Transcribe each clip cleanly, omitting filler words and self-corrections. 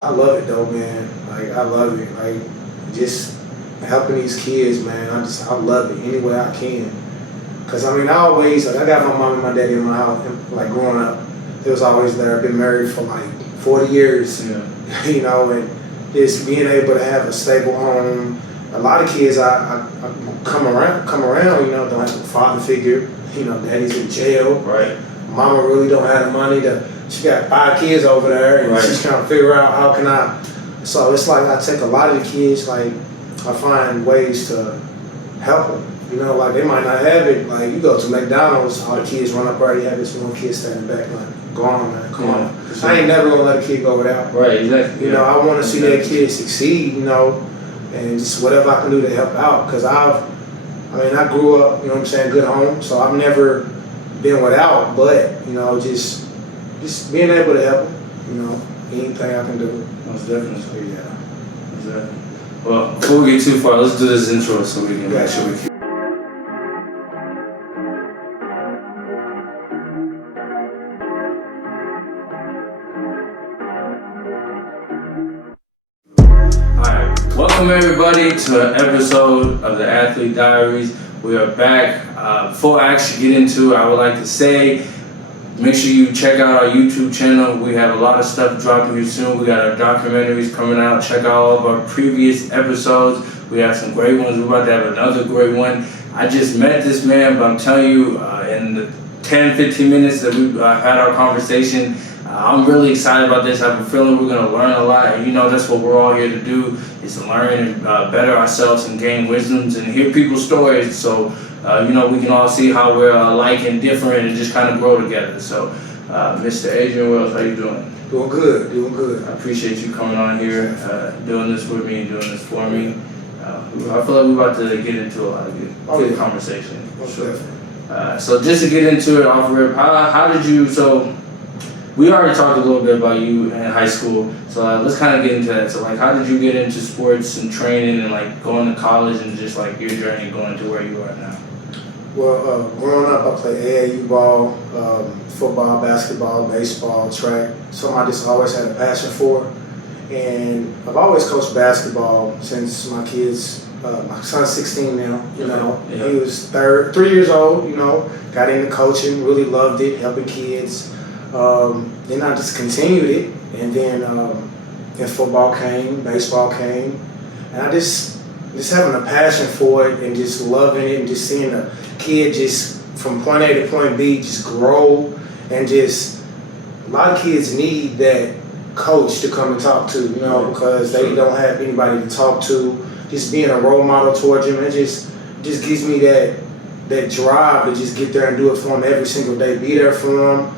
I love it though, man. Like I love it. Like just helping these kids, man. I love it any way I can. Cause I mean, I got my mom and my daddy in my house. And, like growing up, they was always there. I've been married for like 40 years. Yeah. And just being able to have a stable home. A lot of kids I come around, don't have a father figure. Daddy's in jail. Right. Mama really don't have the money she got 5 kids over there and Right. she's trying to figure out how can so it's like I take a lot of the kids, like I find ways to help them. Like they might not have it. Like you go to McDonald's, all the kids run up already have this one kid standing back like, go on man, come on. I ain't never gonna let a kid go without. Right, exactly. I want to see that kid succeed, and just whatever I can do to help out. Cause I grew up, good home, so I've never been without, but, just being able to help them, anything I can do. Most definitely. So, yeah. Exactly. Well, before we get too far, let's do this intro so we can make sure we keep. Alright, welcome everybody to an episode of the Athlete Diaries. We are back. Before I actually get into it, I would like to say, make sure you check out our YouTube channel. We have a lot of stuff dropping here soon. We got our documentaries coming out. Check out all of our previous episodes. We have some great ones. We're about to have another great one. I just met this man, but I'm telling you, in the 10-15 minutes that we've had our conversation, I'm really excited about this. I have a feeling we're going to learn a lot. And that's what we're all here to do, is to learn and better ourselves and gain wisdoms and hear people's stories. So, we can all see how we're alike and different and just kind of grow together. So, Mr. Adrian Wells, how you doing? Doing good. I appreciate you coming on here, doing this with me and doing this for me. I feel like we're about to get into a lot of good conversation. Sure. So just to get into it off rip, how did you, so we already talked a little bit about you in high school, so let's kind of get into that. So how did you get into sports and training and going to college and just your journey going to where you are now? Well, growing up, I played AAU ball, football, basketball, baseball, track, something I just always had a passion for. And I've always coached basketball since my son's 16 now, Yeah. He was 3 years old, got into coaching, really loved it, helping kids. Then I just continued it, and then football came, baseball came, and I just having a passion for it and just loving it and just seeing a kid just from point A to point B just grow, and just a lot of kids need that coach to come and talk to, because they don't have anybody to talk to. Just being a role model towards them, it just gives me that drive to just get there and do it for them every single day, be there for them.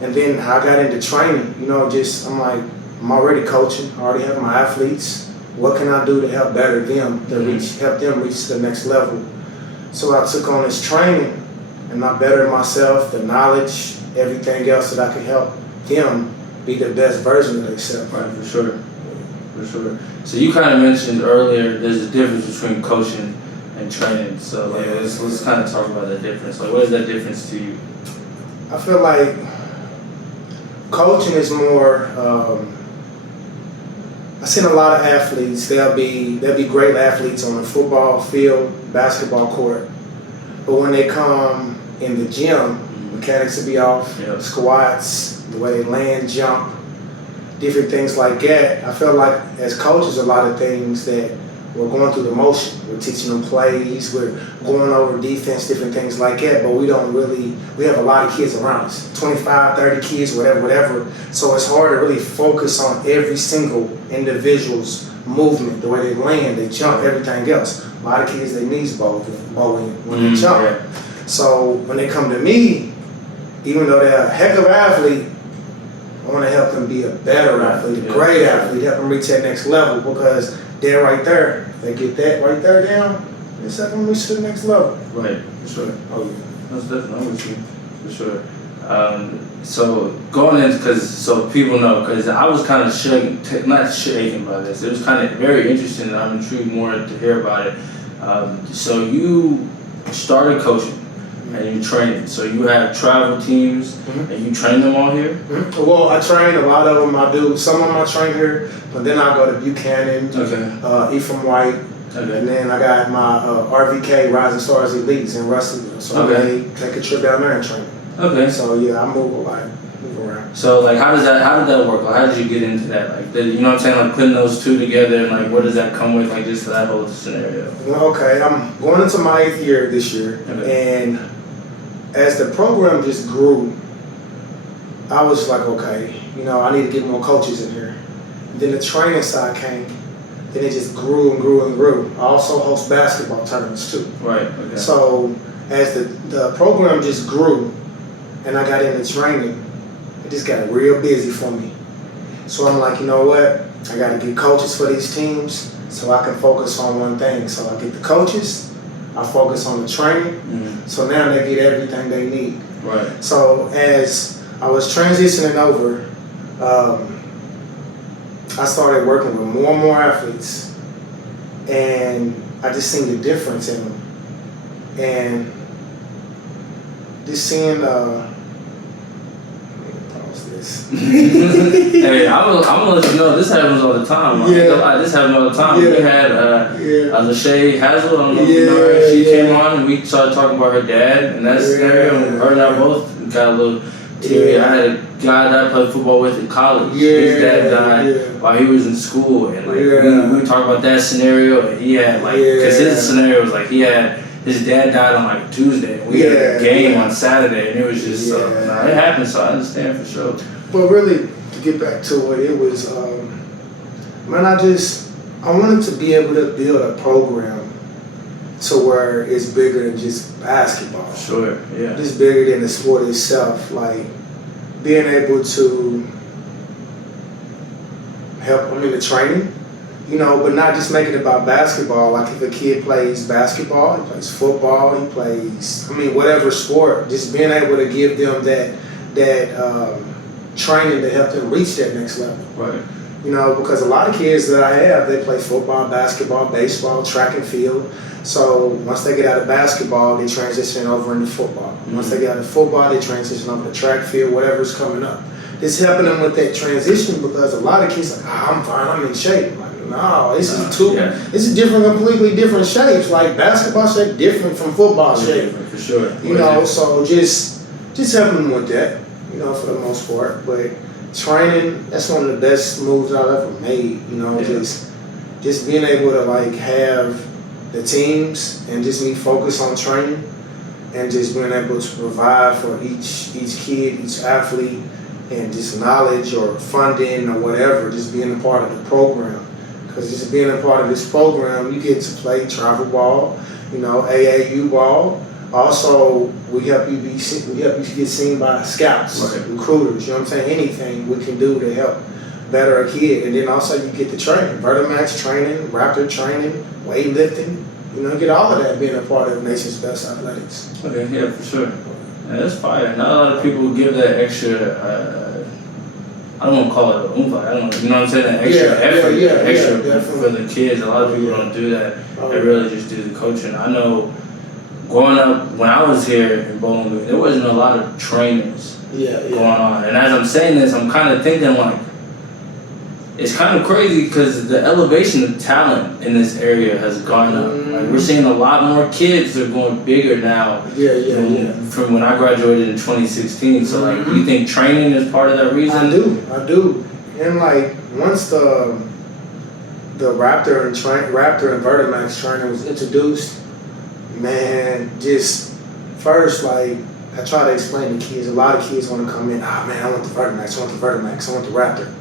And then I got into training, I'm like, I'm already coaching, I already have my athletes. What can I do to help better them, help them reach the next level? So I took on this training, and I bettered myself, the knowledge, everything else that I could help them be the best version of themselves. Right, for sure. So you kind of mentioned earlier there's a difference between coaching and training. So let's kind of talk about that difference. What is that difference to you? I feel like coaching is more. I've seen a lot of athletes. They'll be great athletes on the football field, basketball court, but when they come in the gym, mechanics will be off, squats, the way they land, jump, different things like that. I feel like as coaches, a lot of things that we're going through the motion. We're teaching them plays, we're going over defense, different things like that, but we have a lot of kids around us, 25, 30 kids, whatever. So it's hard to really focus on every single individual's movement, the way they land, they jump, everything else. A lot of kids, their knees bow when they jump. Yeah. So when they come to me, even though they're a heck of an athlete, I want to help them be a better athlete, a great athlete, help them reach that next level, because they're right there. They get that right there down, it's help them reach to the next level. Right, for sure. Oh yeah. That's definitely with you, for sure. So going in, so people know, because I was kind of not shaken by this. It was kind of very interesting, and I'm intrigued more to hear about it. So you started coaching. and you train it. So you have travel teams, and you train them all here? Well, I train a lot of them. I do some of them I train here, but then I go to Buchanan, Ephraim White, and then I got my RVK Rising Stars Elites in Russellville. So I may take a trip down there and train. Okay. So yeah, I move a lot. Around. So like, how did that work? Like, how did you get into that? Like, you know what I'm saying? Like putting those two together, and like, what does that come with? Like, just for that whole scenario. Okay, I'm going into my 8th year this year, and as the program just grew, I was like, okay, you know, I need to get more coaches in here. And then the training side came, then it just grew and grew and grew. I also host basketball tournaments too. Right. Okay. So as the program just grew, and I got into training, it just got real busy for me. So I'm like, you know what? I got to get coaches for these teams so I can focus on one thing. So I get the coaches, I focus on the training, so now they get everything they need. Right. So as I was transitioning over, I started working with more and more athletes, and I just seen the difference in them. And just seeing Hey, I'm gonna let you know this happens all the time. This happens all the time. We had Lachey Hazel, I don't know if you know her. She came on and we started talking about her dad and that scenario. And her and I both got a little teary. I had a guy that I played football with in college. His dad died while he was in school, and like we talked about that scenario. And he had because his scenario was like his dad died on like Tuesday. We had a game on Saturday, and it was just it happened. So I understand for sure. But really, to get back to it, it was man. I wanted to be able to build a program to where it's bigger than just basketball. Sure. Yeah. Just bigger than the sport itself. Like being able to help them in the training. You know, but not just make it about basketball. Like if a kid plays basketball, he plays football, he plays, whatever sport, just being able to give them that training to help them reach that next level. Right. You know, because a lot of kids that I have, they play football, basketball, baseball, track and field. So once they get out of basketball, they transition over into football. Once they get out of football, they transition over to track field, whatever's coming up. It's helping them with that transition because a lot of kids are like, I'm fine, I'm in shape. No, this is completely different shapes. Like basketball shape different from football shape. For sure. You know, so just helping them with that, you know, for the most part. But training, that's one of the best moves I've ever made, you know, just being able to like have the teams and just me focus on training and just being able to provide for each kid, each athlete, and just knowledge or funding or whatever, just being a part of the program. Because just being a part of this program, you get to play travel ball, you know, AAU ball. Also, we help you get seen by scouts, recruiters. You know what I'm saying? Anything we can do to help better a kid, and then also you get the training, Vertimax training, Raptor training, weightlifting. You know, you get all of that being a part of the nation's best athletics. Okay, yeah, for sure. Yeah, that's fire. Not a lot of people give that extra. I don't want to call it a oomph. I don't know. You know what I'm saying? That extra effort for the kids. A lot of people don't do that. They really just do the coaching. I know. Growing up, when I was here in Bowling Green, there wasn't a lot of trainers going on. And as I'm saying this, I'm kind of thinking like, it's kind of crazy because the elevation of talent in this area has gone up. Like we're seeing a lot more kids that are going bigger now from when I graduated in 2016. So like, do you think training is part of that reason? I do. And like, once the Raptor and Vertimax training was introduced, man, just first, like, I try to explain to kids. A lot of kids want to come in, man, I want the Vertimax, I want the Raptor.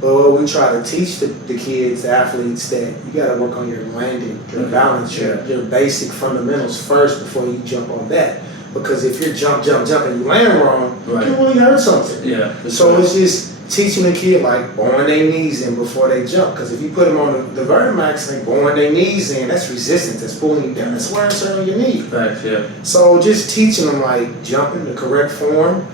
But we try to teach the kids, the athletes, that you got to work on your landing, your balance, your basic fundamentals first before you jump on that. Because if you're jump, and you land wrong, you can really hurt something. Yeah. So it's just teaching the kid, like, bowing their knees in before they jump. Because if you put them on the Vertimax, like, bowing their knees in, that's resistance, that's pulling you down, that's wear and tear on your knee. Facts, yeah. So just teaching them, like, jumping the correct form.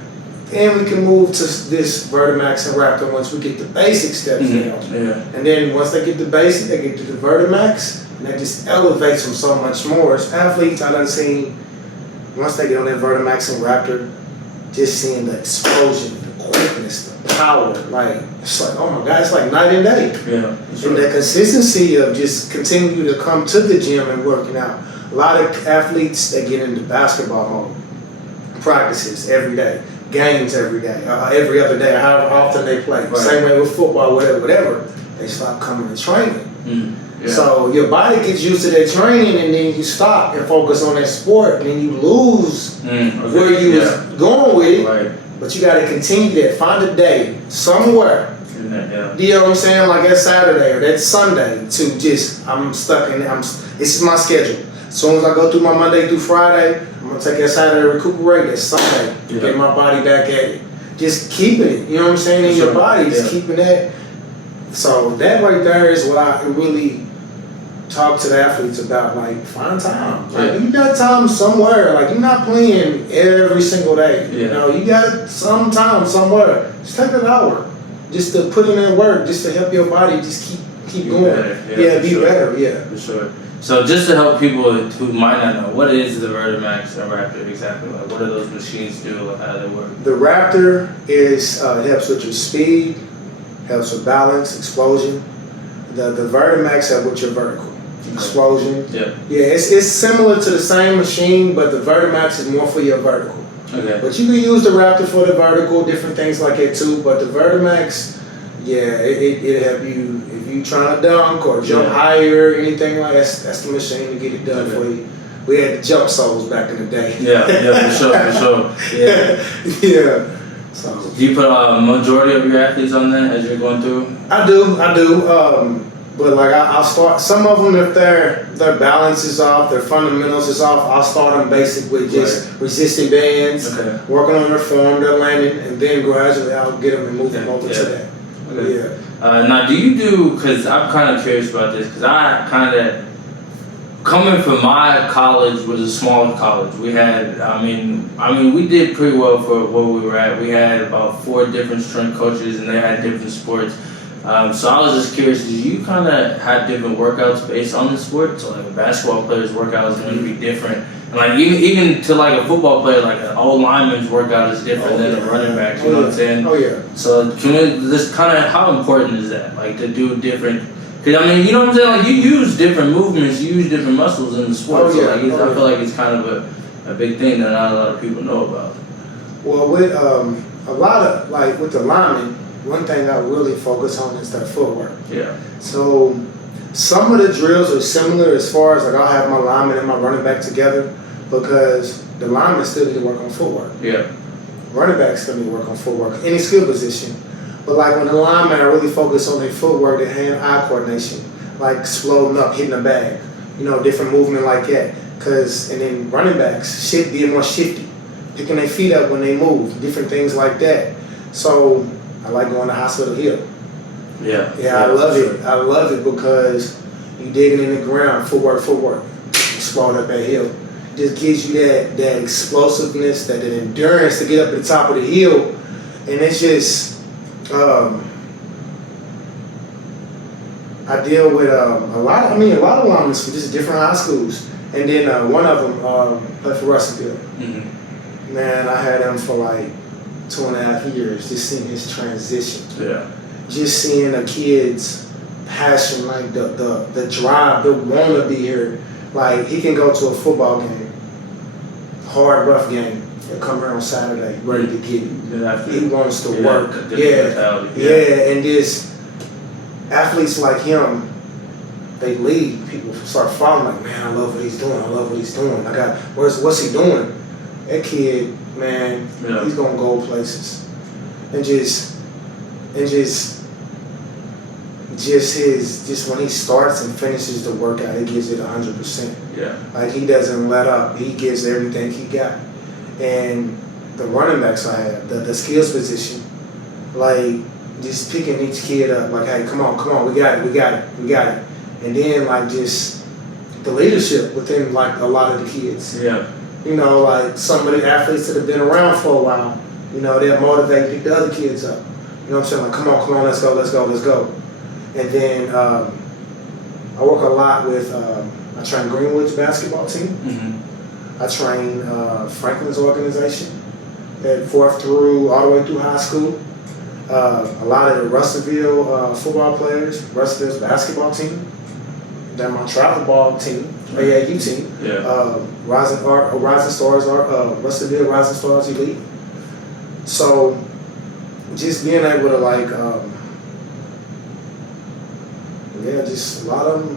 And we can move to this Vertimax and Raptor once we get the basic steps down. Yeah. And then once they get the basic, they get to the Vertimax, and that just elevates them so much more. As athletes, I done seen, once they get on that Vertimax and Raptor, just seeing the explosion, the quickness, the power, like, it's like, oh my God, it's like night and day. Yeah. And the consistency of just continue to come to the gym and working out. A lot of athletes that get into basketball mode, practices every day, games every day, every other day, however often they play. Right. Same way with football, whatever. They stop coming to training. Yeah. So your body gets used to that training, and then you stop and focus on that sport, and then you lose where you was going with it. Right. But you got to continue that. Find a day somewhere. Yeah. You know what I'm saying? Like that Saturday or that Sunday to just, I'm stuck in it. This is my schedule. As soon as I go through my Monday through Friday, I'm going to take that Saturday, recuperate that Sunday, get my body back at it. Just keeping it, you know what I'm saying, in your body, just keeping that. So that right there is what I really talk to the athletes about, like, find time. Like, you got time somewhere. Like, you're not playing every single day. You know, you got some time somewhere. Just take an hour just to put in that work, just to help your body just keep going. Better. Be better, For sure. So just to help people who might not know, what is the Vertimax and Raptor exactly? Like, what do those machines do? Like, how do they work? The Raptor is it helps with your speed, helps with balance, explosion. The Vertimax helps with your vertical explosion. It's similar to the same machine, but the Vertimax is more for your vertical. But you can use the Raptor for the vertical, different things like that too. But the Vertimax, it help you if you trying to dunk or jump higher or anything like that. That's the machine to get it done for you. We had the jump soles back in the day. For sure. So do you put a majority of your athletes on that as you're going through? I do. But like I'll start some of them if their balance is off, their fundamentals is off. I'll start them basic with just resistant bands, working on their form, their landing, and then gradually I'll get them and move them over to that. Now, do you do? Because I'm kind of curious about this. Because I kind of coming from my college was a small college. We had, I mean, we did pretty well for where we were at. We had about 4 different strength coaches, and they had different sports. So I was just curious, did you kind of have different workouts based on the sport? So like a basketball player's workout is going to be different. And like even to like a football player, like an old lineman's workout is different than a running back, you know what I'm saying? So can we just kind of, how important is that? Like to do different, because I mean, you know what I'm saying? Like you use different movements, you use different muscles in the sport. So like I feel like it's kind of a big thing that not a lot of people know about. Well, with a lot of, like with the linemen, one thing I really focus on is their footwork. So some of the drills are similar as far as like I'll have my lineman and my running back together because the linemen still need to work on footwork. Running backs still need to work on footwork, any skill position. But like when the linemen, I really focus on their footwork, their hand-eye coordination, like exploding up, hitting the bag, different movement like that. And then running backs, being more shifty, picking their feet up when they move, different things like that. So I like going to hospital hill. I love it. I love it because you digging in the ground, footwork, explode up that hill. Just gives you that explosiveness, that endurance to get up at the top of the hill, and it's just I deal with a lot of linemen from just different high schools, and then one of them played for Russellville. Man, I had him for like 2.5 years, just seeing his transition. Just seeing a kid's passion, like the drive, the want to be here. Like he can go to a football game, hard, rough game, and come here on Saturday ready to get it. He wants to work. And just athletes like him, they lead. People start following, like, man, I love what he's doing. What's he doing? That kid, man, he's gonna go places, and just when he starts and finishes the workout, he gives it 100%. Like he doesn't let up. He gives everything he got. And the running backs I have, the skills position, like just picking each kid up, like, hey, come on, we got it. And then like just the leadership within like a lot of the kids. Like some of the athletes that have been around for a while, they'll motivate, pick the other kids up. You know what I'm saying? Like, come on, let's go. And then I work a lot with, I train Greenwood's basketball team. I train Franklin's organization at 4th through all the way through high school. A lot of the Russellville football players, Russellville's basketball team, then my travel ball team, AAU team, Rising Stars, Russellville Rising Stars Elite. So just being able to like, just a lot of them,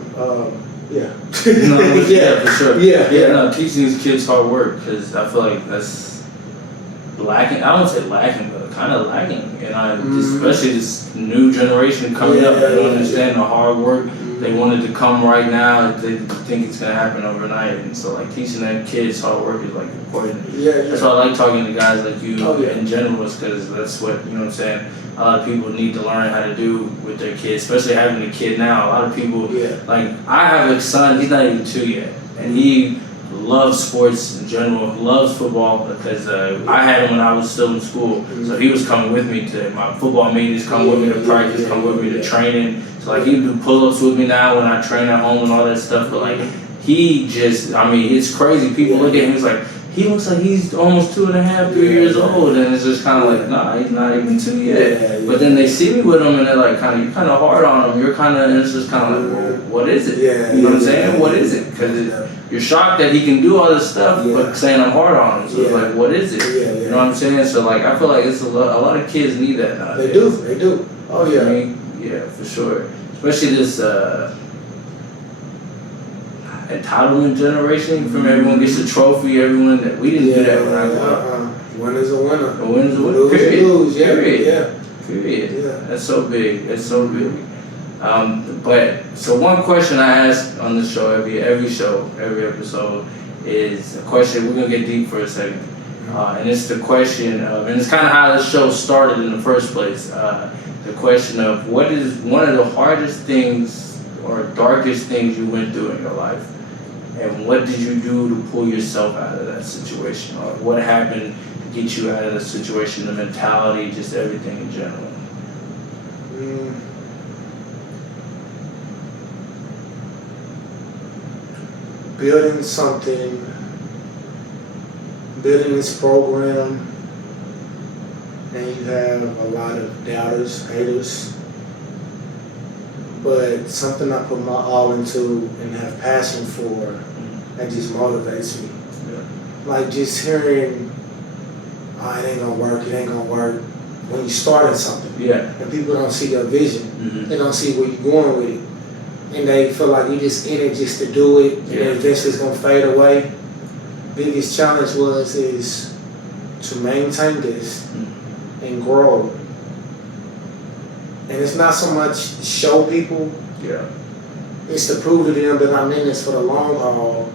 For sure. Yeah. Teaching these kids hard work, because I feel like that's lacking. I don't say lacking, but kind of lacking. And especially this new generation coming up, they don't understand the hard work. They want it to come right now. They think it's gonna happen overnight, and so like teaching them kids hard work is like important. That's why I like talking to guys like you in general, is because that's what, you know what I'm saying, a lot of people need to learn how to do with their kids, especially having a kid now. A lot of people, like I have a son, he's not even 2 yet, and he loves sports in general, loves football, because I had him when I was still in school, so he was coming with me to my football meetings, come with me to practice, come with me to training. So like he do pull-ups with me now when I train at home and all that stuff, but like he just, I mean, it's crazy. People look at him, it's like, he looks like he's almost 2.5, 3 years old, and it's just kind of like, nah, he's not even 2 yet. But then they see me with him, and they're like, you're kind of hard on him. You're kind of, and it's just kind of like, well, what is it? You know what I'm saying? What is it? Because you're shocked that he can do all this stuff, but saying I'm hard on him. So it's like, what is it? You know what I'm saying? So like, I feel like it's a lot of kids need that nowadays. They do. Oh yeah. I mean, yeah, for sure. Especially this entitlement generation. From everyone gets a trophy, everyone that we didn't do that when I grew up. Winner's a winner. A winner's a winner. Lose, Period. lose. Period. Yeah. That's so big. But so one question I ask on the show, every episode, is a question. We're gonna get deep for a second, and it's the question of, and it's kind of how this show started in the first place. The question of, what is one of the hardest things or darkest things you went through in your life, and what did you do to pull yourself out of that situation, or what happened to get you out of the situation, the mentality, just everything in general? Building this program, and you have a lot of doubters, haters, but something I put my all into and have passion for, that just motivates me. Like just hearing, it ain't gonna work, when you started something. And people don't see your vision. They don't see where you're going with it. And they feel like you just in it just to do it, and then eventually it's gonna fade away. Biggest challenge is to maintain this and grow. And it's not so much show people, it's to prove to them that I'm in this for the long haul,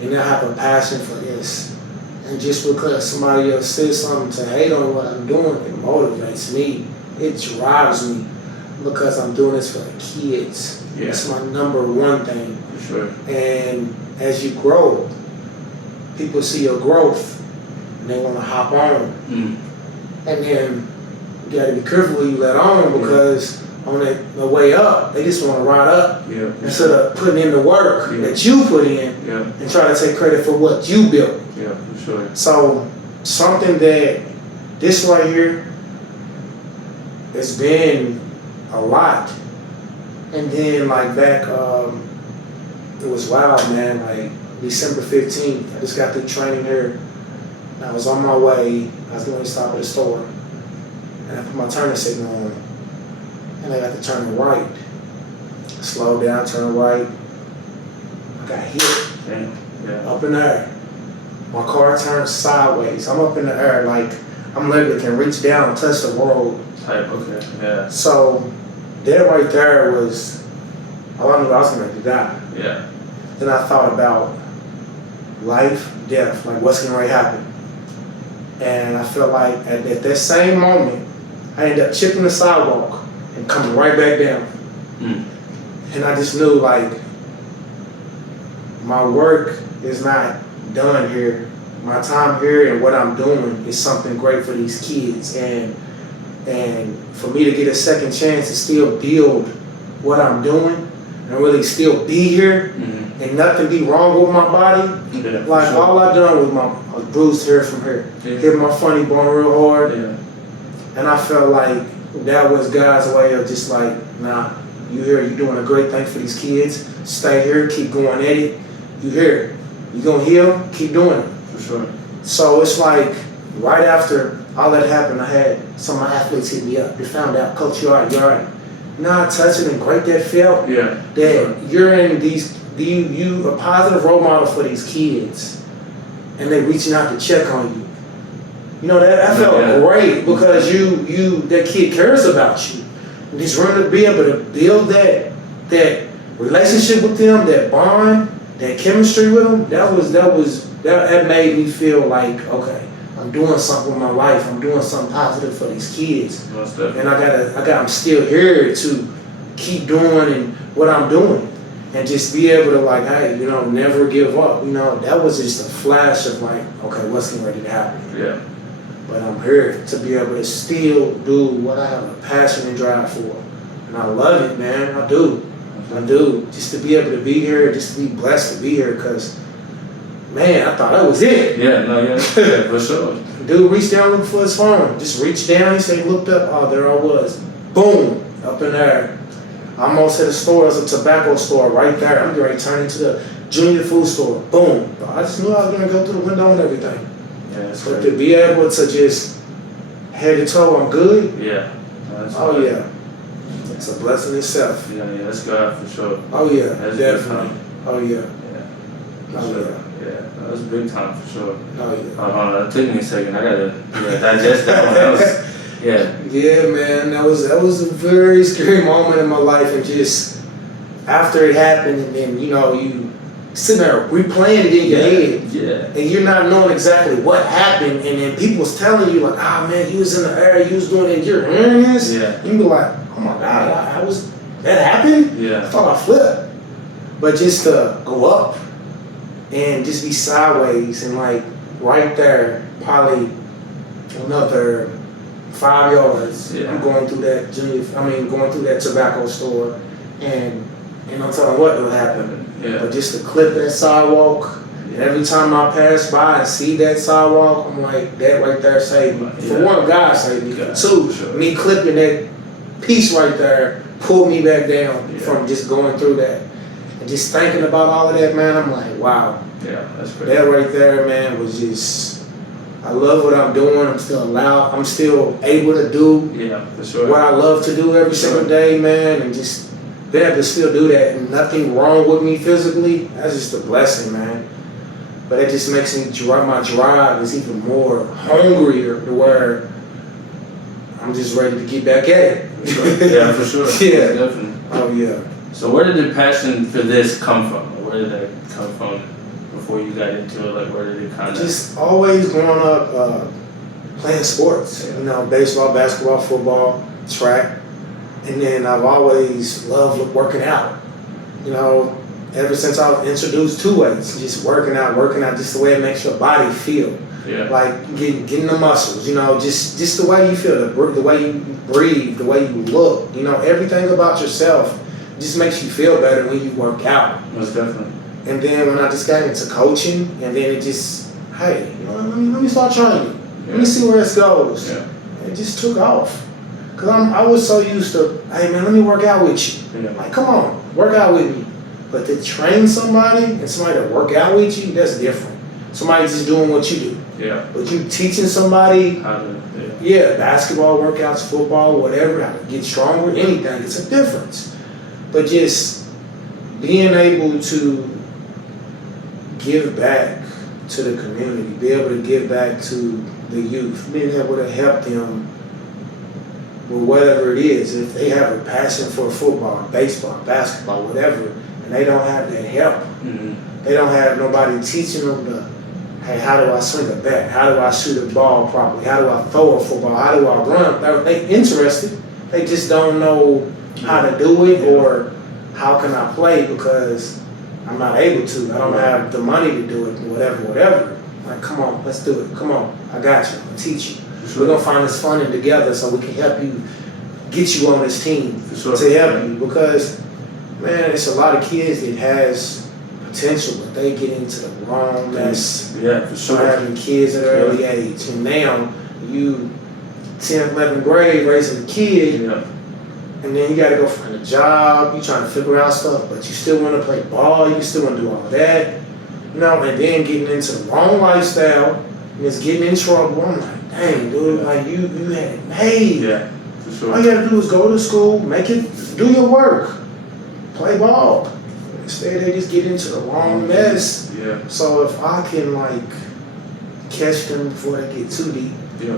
and I have a passion for this. And just because somebody else says something to hate on what I'm doing, it motivates me, it drives me, because I'm doing this for the kids. It's my number one thing. For sure. And as you grow, people see your growth and they want to hop on. And then you got to be careful who you let on, because on the way up, they just want to ride up instead of putting in the work that you put in and try to take credit for what you built. For sure. So something that this right here has been a lot. And then like back, it was wild, man, like December 15th, I just got through training here. I was on my way, I was going to stop at the store, and I put my turning signal on, and I got to turn right. I slowed down, turn right, I got hit, up in the air. My car turned sideways, I'm up in the air, like I'm literally can reach down and touch the road. So that right there was, all I knew I was going to die. Then I thought about life, death, like what's going to happen. And I felt like at that same moment, I ended up chipping the sidewalk and coming right back down. And I just knew like, my work is not done here. My time here and what I'm doing is something great for these kids. And for me to get a second chance to still build what I'm doing, and really still be here and nothing be wrong with my body. Yeah, Like all I done was my bruised hair from here. Yeah. Hit my funny bone real hard. Yeah. And I felt like that was God's way of just like, nah, you here, you doing a great thing for these kids. Stay here, keep going at it. You here, you gonna heal, keep doing it. For sure. So it's like, right after all that happened, I had some of my athletes hit me up. They found out, Coach, you all right. Nah, touching and great that felt. Yeah. That you're in you a positive role model for these kids, and they reaching out to check on you. You know that felt great because that kid cares about you. And just really to be able to build that relationship with them, that bond, that chemistry with them. That made me feel like, okay, I'm doing something with my life. I'm doing something positive for these kids, and I'm still here to keep doing what I'm doing. And just be able to like, hey, never give up. That was just a flash of like, okay, what's getting ready to happen? Yeah. But I'm here to be able to still do what I have a passion and drive for. And I love it, man. I do. Just to be able to be here, just to be blessed to be here, because, man, I thought that was it. Yeah, for sure. Dude reached down looking for his phone. Just reached down, he said, looked up, oh, there I was. Boom, up in there. I almost hit a store, it was a tobacco store right there. I'm getting ready to turn into the junior food store. Boom. But I just knew I was going to go through the window and everything. Yeah, that's But great. to be able to just head to toe, I'm good. Yeah. Oh, yeah. It's a blessing itself. Yeah, that's God for sure. Oh, yeah. That's Definitely. Oh, yeah. Yeah. For Oh, sure. yeah. Yeah, that was big time for sure. Oh, yeah. Hold on, it took me a second. I gotta digest that one. That was, yeah. Yeah, man. That was a very scary moment in my life, and just after it happened, and then you sitting there replaying it in your head, Yeah. and you're not knowing exactly what happened, and then people was telling you like, ah, man, you was in the air, you was doing it, and you're hearing this, Yeah. you be like, oh my God, that happened? I Yeah. thought I flipped. But just to go up and just be sideways and like right there, probably another 5 yards. Yeah. I'm going through going through that tobacco store, and I'm telling what will happen. Yeah. But just to clip that sidewalk, and every time I pass by and see that sidewalk, I'm like, that right there saved me. For one, God saved me. For two, me clipping that piece right there pulled me back down from just going through that. And just thinking about all of that, man, I'm like, wow. Yeah, that's great. That right there, man, was just, I love what I'm doing. I'm still able to do for sure. what I love to do every single day, man, and just being able to still do that and nothing wrong with me physically. That's just a blessing, man. But it just makes me my drive is even more hungrier to where I'm just ready to get back at it. Yeah, for sure. Yeah. Definitely. Oh, yeah. So where did the passion for this come from? Where did that come from before you got into it? Like, where did it kind of... Just always growing up playing sports. Baseball, basketball, football, track. And then I've always loved working out. Ever since I was introduced to it, just working out, just the way it makes your body feel. Yeah. Like getting the muscles, just the way you feel, the way you breathe, the way you look, everything about yourself just makes you feel better when you work out. Most definitely. And then when I just got into coaching, and then it just, hey, let me start training. Let me see where this goes. Yeah. And it just took off. Because I was so used to, hey man, let me work out with you. Yeah. Like, come on, work out with me. But to train somebody and somebody to work out with you, that's different. Somebody just doing what you do. Yeah. But you teaching somebody, How to, basketball workouts, football, whatever, how to get stronger, anything, it's a difference. But just being able to give back to the community, be able to give back to the youth, being able to help them with whatever it is. If they have a passion for football, baseball, basketball, whatever, and they don't have that help, they don't have nobody teaching them hey, how do I swing a bat? How do I shoot a ball properly? How do I throw a football? How do I run? They interested. They just don't know how to do it or how can I play because I'm not able to. I don't have the money to do it, whatever. Like, come on, let's do it. Come on, I got you. I'll teach you. We're going to find this funding together so we can help you, get you on this team to help you because, Man, it's a lot of kids that has potential, but they get into the wrong mess. Yeah, for Start sure. having kids at an early age, and now you 10th, 11th grade raising a kid, Yeah. and then you got to go find a job. You trying to figure out stuff, but you still want to play ball. You still want to do all that, and then getting into the wrong lifestyle, and it's getting in trouble. I'm like, dang, dude, like you had it made. Yeah, for sure. All you gotta do is go to school, make it, do your work, play ball. Instead, they just get into the wrong mess. Yeah. So if I can catch them before they get too deep, Yeah.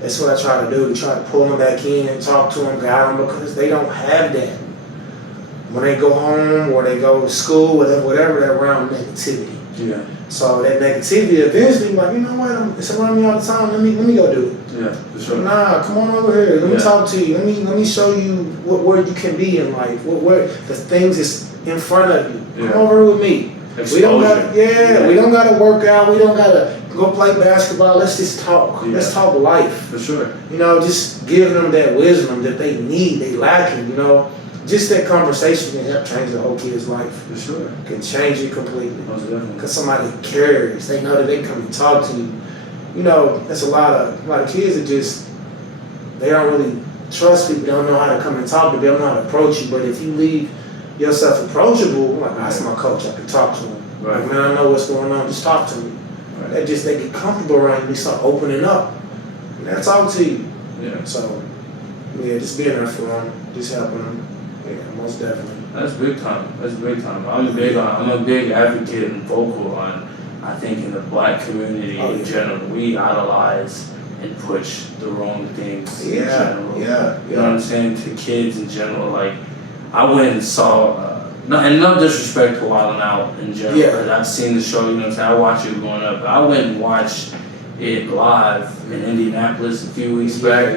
that's what I try to do. Try to pull them back in and talk to them, guide them, because they don't have that. When they go home or they go to school, whatever, they're around negativity. Yeah. So that negativity eventually, you know what? It's around me all the time. Let me go do it. Yeah, for sure. Nah, come on over here. Let me talk to you. Let me show you where you can be in life. Where the things that's in front of you. Yeah. Come over with me. Exposure. We don't got we don't gotta work out. We don't gotta go play basketball. Let's just talk. Yeah. Let's talk life. For sure. Just give them that wisdom that they need. They lacking. Just that conversation can help change the whole kid's life. For sure. Can change it completely. Most definitely. Because somebody cares. They know that they come and talk to you. That's a lot of kids that just, they don't really trust people. They don't know how to come and talk to you. They don't know how to approach you. But if you leave yourself approachable, that's my coach. I can talk to him. Right. Man, I know what's going on. Just talk to me. Right. They get comfortable around you. They start opening up. And they talk to you. Yeah. So, just being there for them, just helping them. Yeah, most definitely. That's big time. That's big time. I'm a big advocate and vocal on. I think in the black community in general, we idolize and push the wrong things in general. Yeah. You know what I'm saying? To kids in general, I went and saw. And no disrespect to Wild 'N Out in general, because I've seen the show. You know what I'm saying? I watched it growing up. But I went and watched it live in Indianapolis a few weeks back,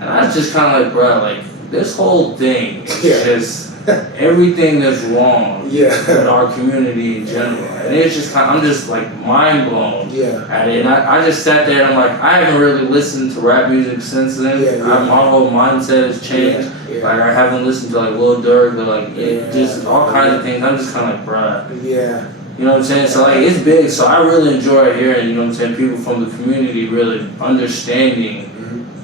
and I was just kind of bro, this whole thing is just everything that's wrong with our community in general. And it's just I'm just mind blown at it. And I just sat there and I'm I haven't really listened to rap music since then. My whole mindset has changed. I haven't listened to Lil Durk or just all kinds of things. I'm just kind of bruh. Yeah. You know what I'm saying? So it's big. So I really enjoy hearing, you know what I'm saying, people from the community really understanding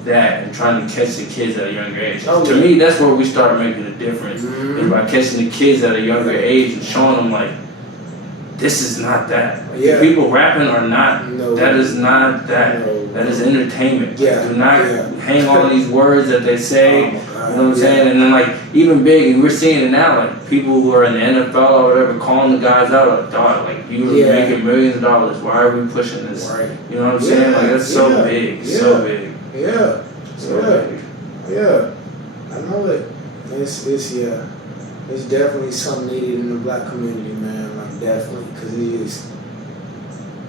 that and trying to catch the kids at a younger age. To me, that's where we start making a difference. Is by catching the kids at a younger age and showing them this is not that. The people rapping are not. No. That is not that. No. That is entertainment. Yeah. Do not hang on these words that they say. Oh my God. You know what I'm saying? And then even big, and we're seeing it now. People who are in the NFL or whatever calling the guys out dog, you are making millions of dollars. Why are we pushing this? Right. You know what I'm saying? That's so big. So big. Yeah. So big. Yeah. I know it. It's definitely something needed in the black community, man. Definitely, because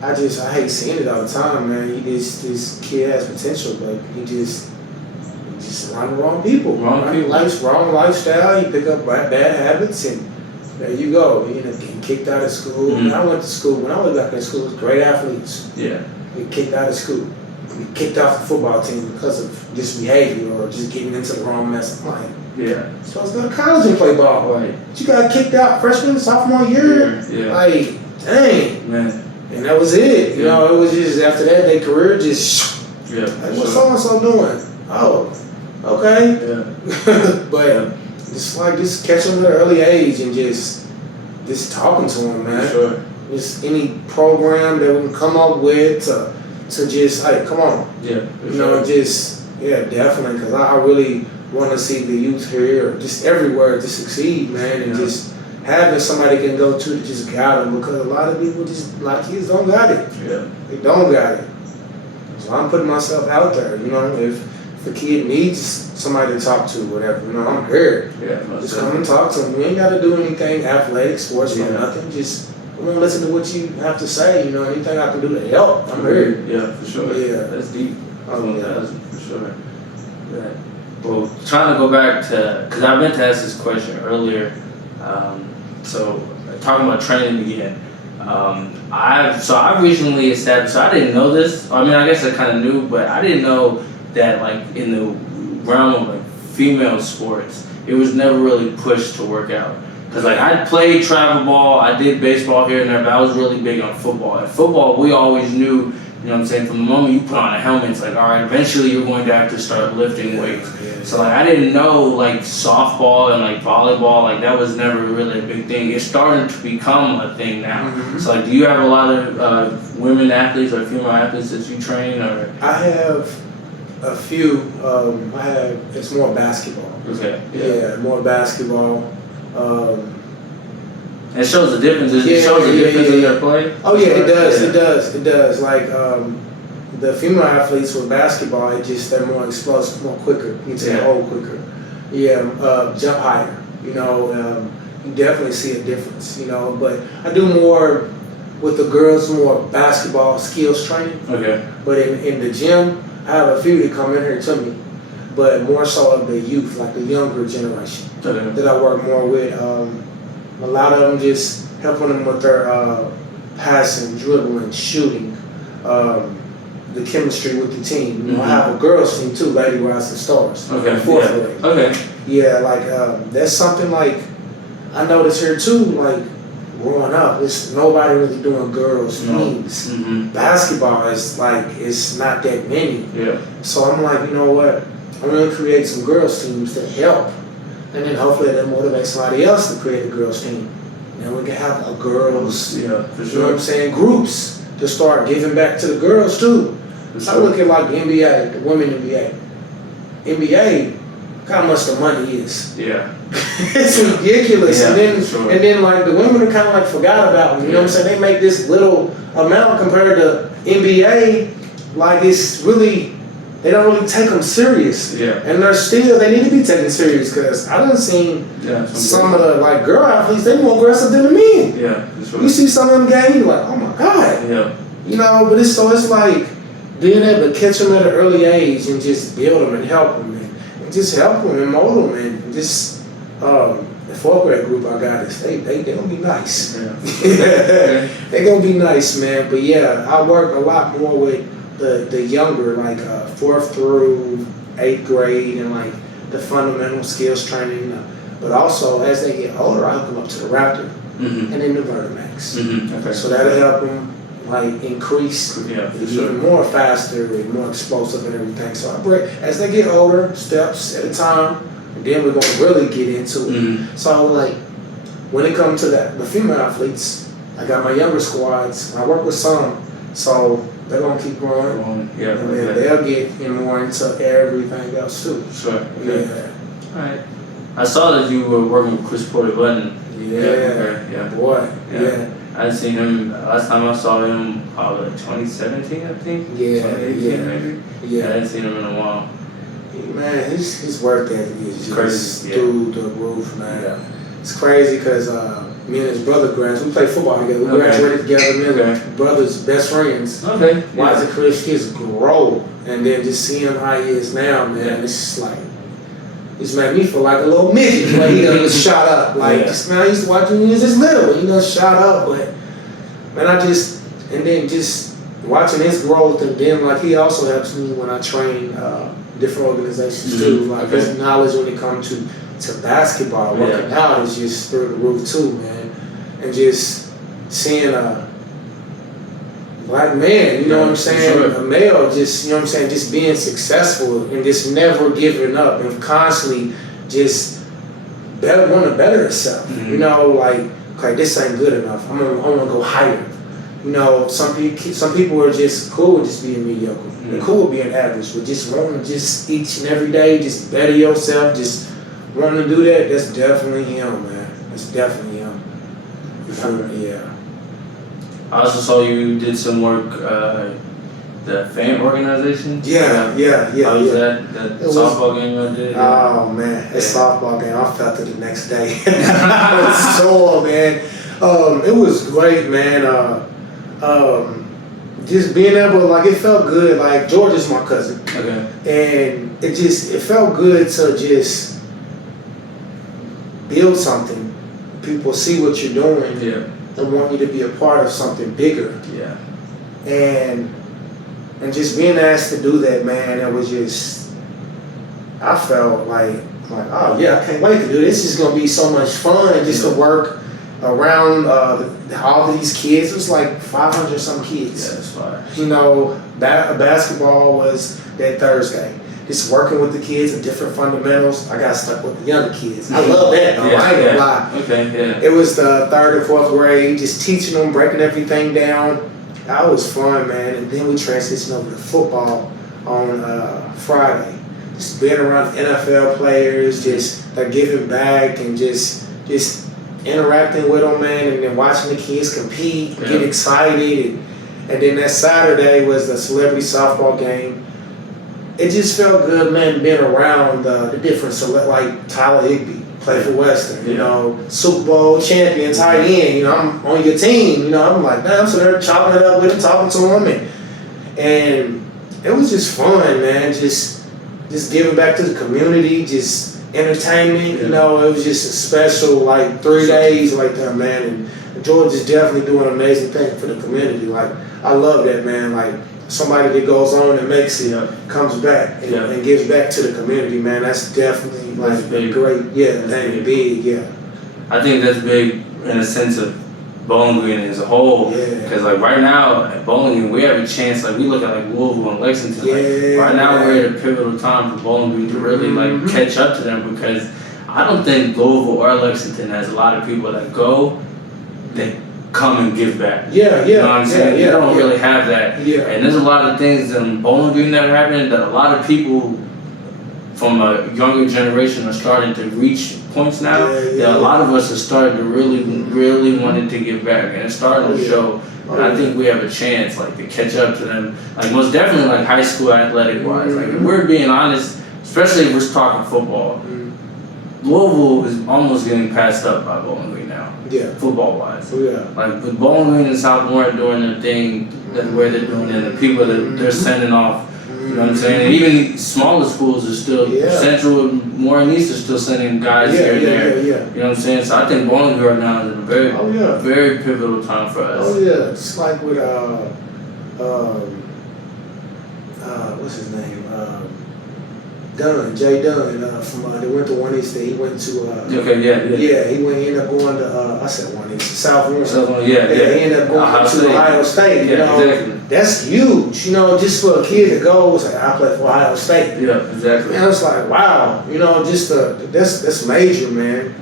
I hate seeing it all the time, man. This kid has potential, but he just around the wrong people. Wrong lifestyle. You pick up bad habits, and there you go. You end up getting kicked out of school. When I went to school, when I was back in school, it was great athletes. Yeah. We kicked out of school. We kicked off the football team because of just behavior or just getting into the wrong mess. I'm yeah. So I was going to college and play ball. But you got kicked out freshman, sophomore year. Yeah. Dang. Man. And that was it. You know, it was just after that, their career just. Yeah. What's so and so doing? Oh, okay. Yeah. But just catch them at an early age and just talking to them, man. Sure. Just any program that we can come up with to just come on. Yeah. You know, definitely, because I really want to see the youth here, or just everywhere, to succeed, man, and just having somebody can go to just guide them, because a lot of kids don't got it. Yeah. They don't got it. So I'm putting myself out there, if the kid needs somebody to talk to, whatever, I'm here. Yeah. Just come and talk to them. You ain't got to do anything athletic, sports, or nothing. Just I want to listen to what you have to say. Anything I can do to help, I'm here. Yeah, for sure. Yeah. That's deep. That's for sure. Yeah. Well, trying to go back to, because I meant to ask this question earlier. So talking about training again. I've recently established. So I didn't know this. I mean, I guess I kind of knew, but I didn't know that in the realm of female sports, it was never really pushed to work out. Because like I played travel ball, I did baseball here and there, but I was really big on football. And football, we always knew, you know what I'm saying, from the moment you put on a helmet, it's like, all right, eventually you're going to have to start lifting weights. So like I didn't know like softball and like volleyball, like that was never really a big thing. It's starting to become a thing now. So like, do you have a lot of women athletes or female athletes that you train, or? I have a few. It's more basketball. Okay. Yeah, more basketball. It shows the difference. It shows the difference in their play. Oh yeah, it does. It does. Like the female athletes with basketball, they're more explosive, more quicker. You get the hole quicker. Yeah, jump higher. You definitely see a difference. But I do more with the girls, more basketball skills training. Okay. But in the gym, I have a few that come in here to me, but more so of the youth, like the younger generation, that I work more with. A lot of them just helping them with their passing, dribbling, shooting, the chemistry with the team. I have a girls team too, Lady Rising Stars. Okay. Fourth grade. Okay. Yeah, like that's something like I noticed here too. Like growing up, it's nobody really doing girls teams. Basketball is like it's not that many. Yeah. So I'm like, you know what? I'm gonna create some girls teams to help, and then hopefully that motivate somebody else to create a girls team. And we can have a girls, for sure. You know what I'm saying, groups to start giving back to the girls too. I look at like the NBA, the women NBA. NBA, how much the money is. Yeah. It's ridiculous. Yeah, and then like the women are kind of like forgot about them. You know what I'm saying? They make this little amount compared to NBA. Like it's really, they don't really take them serious. Yeah. And they need to be taken serious because I done seen some of the like girl athletes, they more aggressive than the men. Yeah. You see some of them games, you're like, oh my God. Yeah. But it's like being able to catch them at an early age and just build them and help them and just help them and mold them and just the fourth grade group I got is they gonna be nice. Yeah. They gonna be nice, man. But yeah, I work a lot more with the younger, like 4th through 8th grade and like the fundamental skills training. But also as they get older, I hook them up to the Raptor and then the Vertimax. Okay. So that'll help them like increase even more faster and more explosive and everything. So I break as they get older, steps at a time, and then we're gonna really get into it. So like when it comes to the female athletes, I got my younger squads. I work with some, so they're gonna keep growing. And then they'll get more into everything else too. Sure. Okay. Yeah. All right. I saw that you were working with Chris Porter Button. Yeah. Boy. Yeah. I seen him last time I saw him probably 2017, I think. 2018 maybe. Yeah. I hadn't seen him in a while. Man, his work ethic is just through the roof, man. Yeah. It's crazy because me and his brother we played football together. We graduated together. Me and brothers, best friends. Okay. Watching Chris kids grow and then just seeing him how he is now, man. It's just like it's made me feel like a little midget when he was shot up. Like just man, I used to watch him when he was just little, shot up. But man, just watching his growth, and then like he also helps me when I train different organizations too. Like his knowledge when it comes to basketball, working out is just through the roof too, man. And just seeing a black man, you know what I'm saying, a male, just you know what I'm saying, just being successful and just never giving up and constantly just want to better himself. Like this ain't good enough. I want to go higher. Some people are just cool with just being mediocre. They're cool with being average, but just wanting to just each and every day, just better yourself, just wanting to do that, that's definitely him, man. That's definitely him. Yeah. I also saw you did some work, the FAM organization. Yeah. How was that softball game you did? Oh man, that softball game, I felt it the next day. I was sore, man. It was great, man. Just being able, like, it felt good. Like, George is my cousin. Okay. And it felt good to just build something. People see what you're doing and want you to be a part of something bigger. Yeah. And just being asked to do that, man, it was just, I felt like I'm like, oh yeah, I can't wait to do this. This is gonna be so much fun just to work around all of these kids. It was like 500 some kids. Yeah, that's fire. You know, basketball was that Thursday. Just working with the kids and different fundamentals. I got stuck with the younger kids. I love that though. I ain't gonna lie. Okay, yeah. It was the 3rd and 4th grade, just teaching them, breaking everything down. That was fun, man. And then we transitioned over to football on Friday. Just being around NFL players, just giving back and just interacting with them, man, and then watching the kids compete, get excited. And then that Saturday was the celebrity softball game. It just felt good, man, being around the different like Tyler Higbee, play for Western, you know, Super Bowl champion, tight end, you know, I'm on your team, you know, I'm like, damn, so they're chopping it up with him, talking to him, and it was just fun, man, just giving back to the community, just entertainment, you know, it was just a special, like, 3 days like that, man, and George is definitely doing an amazing thing for the community, like, I love that, man, like, somebody that goes on and makes it, comes back and gives back to the community, man. That's definitely like a great, thing, big. I think that's big in a sense of Bowling Green as a whole. Because like right now at Bowling Green, we have a chance. Like we look at like Louisville and Lexington. Like, right now we're at a pivotal time for Bowling Green to really like catch up to them because I don't think Louisville or Lexington has a lot of people that go that come and give back. You know what I'm saying? They don't really have that. And there's a lot of things in Bowling Green that are happening that a lot of people from a younger generation are starting to reach points now. That a lot of us are starting to really wanting to give back, and it's starting to show. And I think we have a chance, like, to catch up to them. Like, most definitely, like, high school athletic-wise. Like, if we're being honest, especially if we're talking football, Louisville is almost getting passed up by Bowling Green now. Football-wise. Like, with Bowling Green and South Warren doing their thing, the way they're doing it, the people that they're sending off, you know what I'm saying? And even smaller schools are still, Central and Warren East are still sending guys here and there. You know what I'm saying? So I think Bowling Green right now is a very, very pivotal time for us. It's like with, what's his name? Jay Dunn, from they went to One East. He went to he ended up going to I said One East, South Warren. He ended up going to Ohio State. You know, that's huge. You know, just for a kid to go, it's like I play for Ohio State. And it's like wow, you know, just that's major, man.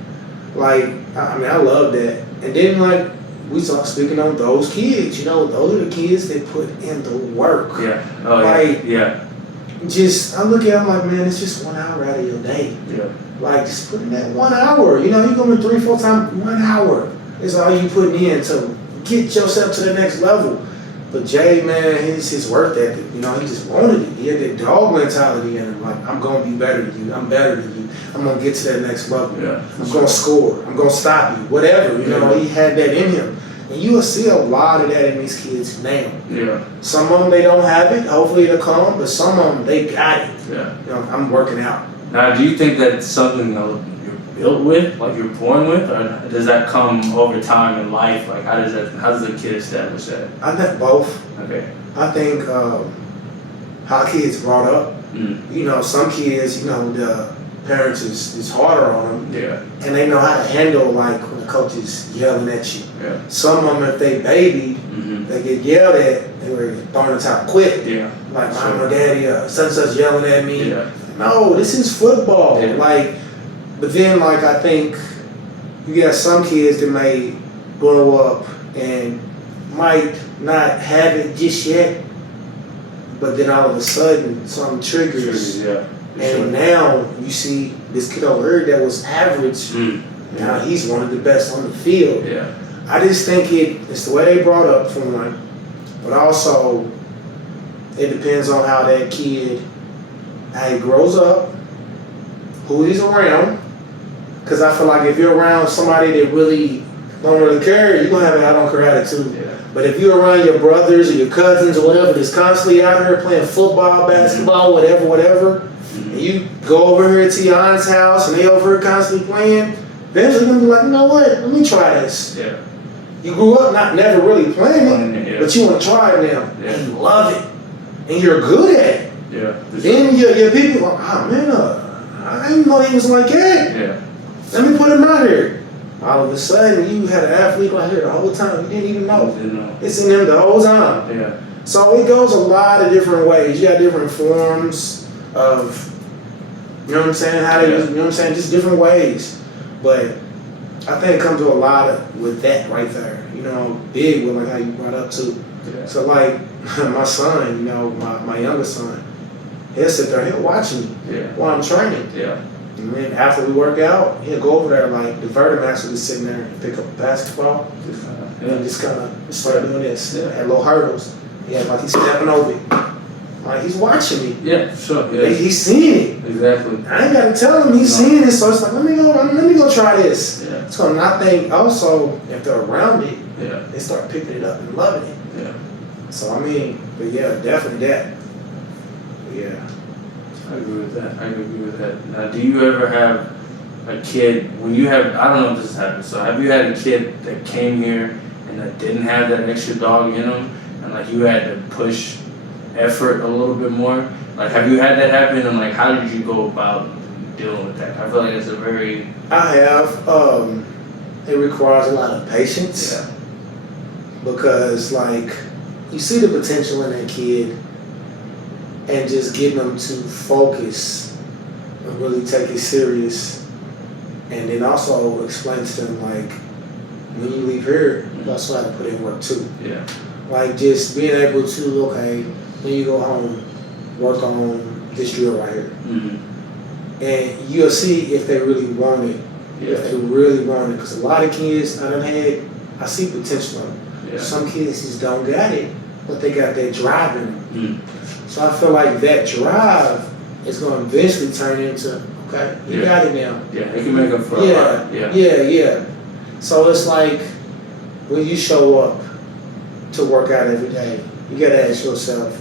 Like I mean, I love that. And then like we start speaking on those kids. You know, those are the kids that put in the work. Just, I look at it, I'm like, man, it's just 1 hour out of your day. Like, just put in that 1 hour. You know, you go in 3-4 times, 1 hour is all you putting in to get yourself to the next level. But Jay, man, his work ethic, you know, he just wanted it. He had that dog mentality in him. Like, I'm going to be better than you. I'm better than you. I'm going to get to that next level. I'm going to score. I'm going to stop you. Whatever, you know, he had that in him. And you will see a lot of that in these kids now. Some of them, they don't have it. Hopefully it'll come. But some of them, they got it. You know, I'm working out. Now, do you think that's something you're built with, like you're born with? Or does that come over time in life? Like, how does a kid establish that? I think both. I think how kids brought up. You know, some kids, you know, the parents is harder on them. And they know how to handle, like, when the coach is yelling at you. Some of them, if they babied, they get yelled at, they were throwing the top quick. Like, mom or daddy, such yelling at me. No, this is football. Like, but then, like, I think you got some kids that may grow up and might not have it just yet, but then all of a sudden, something triggers. And now you see this kid over here that was average. Now he's one of the best on the field. I just think it's the way they brought up for one, but also it depends on how that kid, how he grows up, who he's around. Because I feel like if you're around somebody that really don't really care, you're gonna have an I don't care attitude. But if you're around your brothers or your cousins or whatever that's constantly out here playing football, basketball, whatever, and you go over here to your aunt's house and they over here constantly playing, eventually you're gonna be like, you know what, let me try this. You grew up never really playing it, but you want to try it now, and you love it, and you're good at it. Then your people are like, oh man, I didn't know he was like that. Yeah. Let me put him out here. All of a sudden, you had an athlete right here the whole time. You didn't even know. It's in him the whole time. Yeah. So it goes a lot of different ways. You got different forms of, you know what I'm saying? How they, you know what I'm saying? Just different ways. But I think it comes to a lot with that right there. You know, big with like how you brought up too. Yeah. So like my son, you know, my youngest son, he'll sit there, he'll watch me while I'm training. Yeah. And then after we work out, he'll go over there like the Vertimax will be sitting there and pick up a basketball and just kind of start doing this. Had little hurdles. Yeah, like he's stepping over it. Like he's watching me. Yeah, sure. Yeah. He's seeing it. Exactly. I ain't gotta tell him he's seeing it, so it's like let me go try this. Yeah. So and I think also if they're around it, they start picking it up and loving it. Yeah. So I mean, but yeah, definitely that. Yeah. I agree with that. Now, do you ever have a kid, when you have, I don't know if this happened, so have you had a kid that came here and that didn't have that extra dog in them, and like you had to push effort a little bit more? Like, have you had that happen, and like, how did you go about dealing with that? I feel like it's a very... I have. It requires a lot of patience. Yeah. Because like, you see the potential in that kid, and just getting them to focus and really take it serious. And then also explain to them like, when you leave here, you also have to put in work too. Yeah. Like just being able to, okay, when you go home, work on this drill right here. Mm-hmm. And you'll see if they really want it. Yeah. If they really want it. Because a lot of kids I see potential in them. Yeah. Some kids just don't got it, but they got that drive in them. Mm-hmm. So I feel like that drive is going to eventually turn into, okay, you got it now. Yeah, it can make up for a lot. Yeah. So it's like when you show up to work out every day, you got to ask yourself,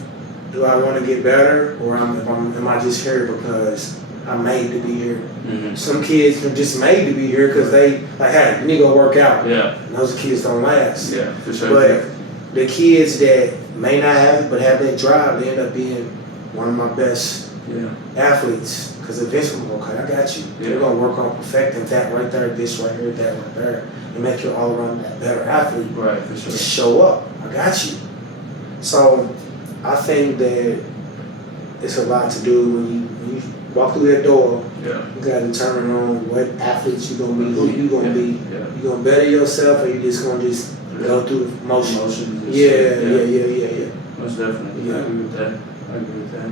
do I want to get better, or am I just here because I'm made to be here? Mm-hmm. Some kids are just made to be here because they like, hey, you need to go work out. Yeah. And those kids don't last. Yeah, for sure. But the kids that may not have it but have that drive, they end up being one of my best athletes. Because eventually, okay, I got you. We're going to work on perfecting that right there, this right here, that right there, and make you all around that better athlete. Right, for sure. Just show up. I got you. So I think that it's a lot to do when you walk through that door. Yeah. You got to determine on what athletes you're going to be, who you're going to be. Yeah. You going to better yourself, or you just going to just go through the motions. Yeah. Most definitely. Yeah. I agree with that.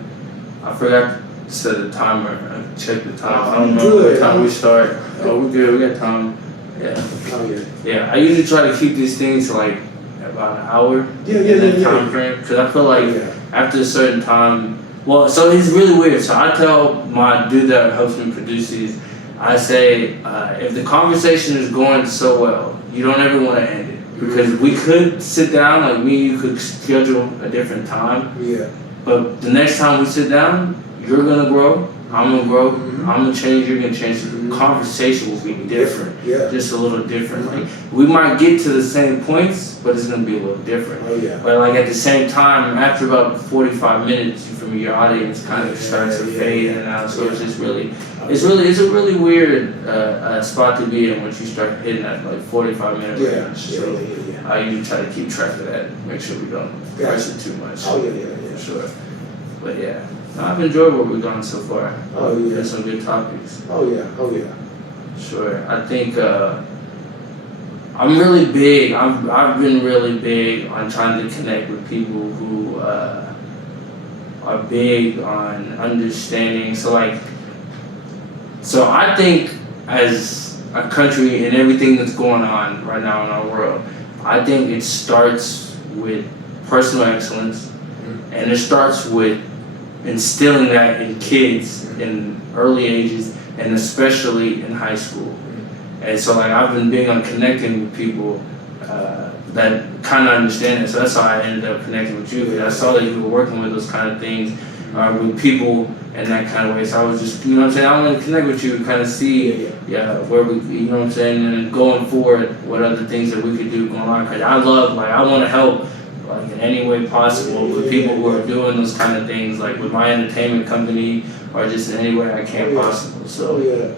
I forgot to set a timer. I checked the time. I don't know what time we start. Oh, we're good. We got time. Yeah. Oh, yeah. Yeah. I usually try to keep these things to like about an hour. Time frame. Because I feel like after a certain time, well, so it's really weird. So I tell my dude that helps me produce these, I say, if the conversation is going so well, you don't ever want to end it. Because we could sit down, like me, you could schedule a different time. Yeah. But the next time we sit down, you're gonna grow, I'm gonna grow, I'm gonna change, you're gonna change. The conversation will be different. Yeah. Just a little different. Like we might get to the same points, but it's gonna be a little different. Oh yeah. But like at the same time, after about 45 minutes, from your audience kind of starts to fade in and out. So it's just really, it's a really weird spot to be in once you start hitting that like 45-minute range. So I usually try to keep track of that, make sure we don't press it too much. Oh yeah. For sure. But yeah, I've enjoyed what we've done so far. Oh yeah. There's some good topics. Oh yeah. Sure. I think I'm really big. I've been really big on trying to connect with people who are big on understanding. So I think as a country and everything that's going on right now in our world, I think it starts with personal excellence, and it starts with instilling that in kids in early ages, and especially in high school. And so I've been big on connecting with people that kind of understand it. So that's how I ended up connecting with you, because I saw that you were working with those kind of things with people in that kind of way. So I was just, you know what I'm saying, I want to connect with you and kind of see where we, you know what I'm saying, and going forward, what other things that we could do going on. Because I love, I want to help in any way possible with people who are doing those kind of things. Like with my entertainment company, or just in any way I can possible. So yeah,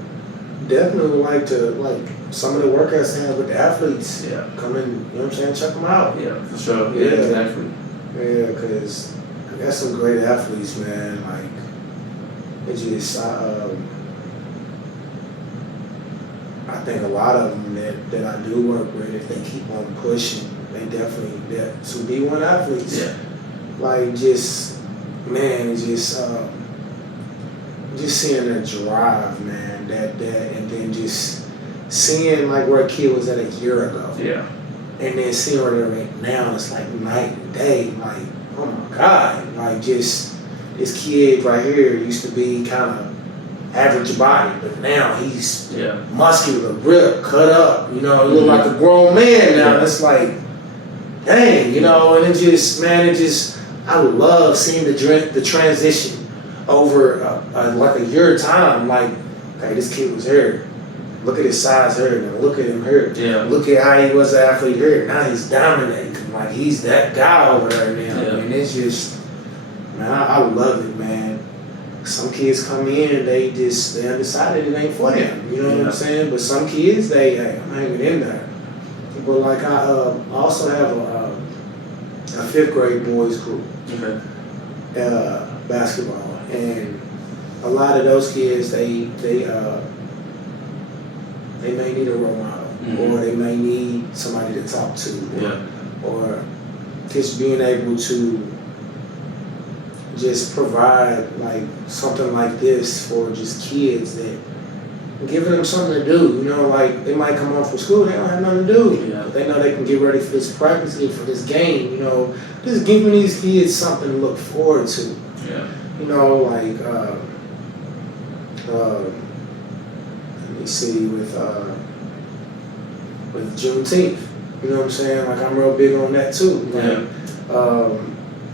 definitely like to some of the workouts they have with the athletes. Yeah. Come in, you know what I'm saying? Check them out. Yeah, for sure. Yeah. Yeah, exactly. Yeah, because I got some great athletes, man. Like, it's just, I think a lot of them that I do work with, if they keep on pushing, they definitely get to be one athletes. Yeah. Like, just, man, just seeing their drive, man, that, and then just seeing like where a kid was at a year ago. Yeah. And then seeing where they're at now, it's like night and day. Like, oh my God. Like, just this kid right here used to be kind of average body, but now he's muscular, ripped, cut up. You know, he look like a grown man now. Yeah. It's like, dang, you know, and it just, man, I love seeing the transition over like a year time. Like, okay, this kid was here. Look at his size here, and look at him here. Yeah. Look at how he was an athlete here. Now he's dominating. Like, he's that guy over there now. Yeah. And it's just, man, I love it, man. Some kids come in, they undecided it ain't for them. You know what I'm saying? But some kids, I'm hanging in there. But like I also have a 5th grade boys group, basketball, and a lot of those kids, they may need a role model, or they may need somebody to talk to, or just being able to just provide like something like this for just kids, that giving them something to do. You know, like they might come home from school, they don't have nothing to do. But they know they can get ready for this practice, for this game. You know, just giving these kids something to look forward to. Yeah. You know, like let me see, with Juneteenth. You know what I'm saying? Like, I'm real big on that too. Like,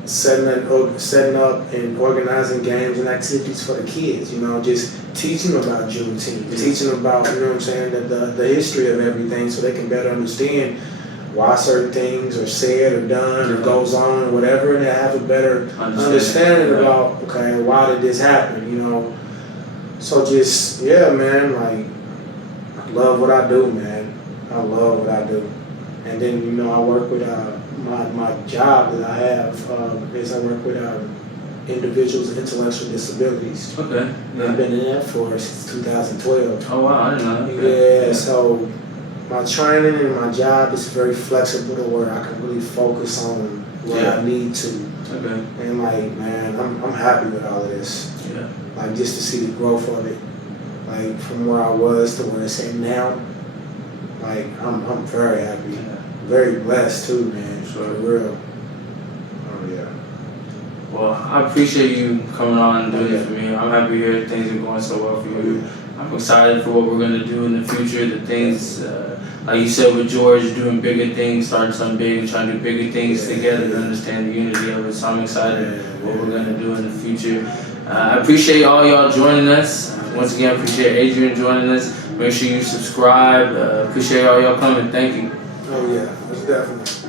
setting up and organizing games and activities for the kids. You know, just teaching them about Juneteenth, teaching them about, you know what I'm saying, the history of everything, so they can better understand why certain things are said or done or goes on or whatever, and they have a better understanding about, okay, why did this happen, you know. So just, yeah, man, like, I love what I do, man. I love what I do. And then, you know, I work with, my job that I have is I work with individuals with intellectual disabilities. Okay. Yeah. I've been in that for since 2012. Oh, wow, I didn't know that. Okay. Yeah, so my training and my job is very flexible to where I can really focus on what I need to. Okay. And like, man, I'm happy with all of this. Yeah. Like, just to see the growth of it, like from where I was to where it's at now. Like, I'm very happy, very blessed too, man. For real. Oh yeah. Well, I appreciate you coming on and doing it for me. I'm happy to hear things are going so well for you. I'm excited for what we're going to do in the future. The things, like you said with George, doing bigger things, starting something big and trying to do bigger things together to understand the unity of it. So I'm excited what we're going to do in the future. I appreciate all y'all joining us. Once again, I appreciate Adrian joining us. Make sure you subscribe. Appreciate all y'all coming. Thank you. Oh yeah, most definitely.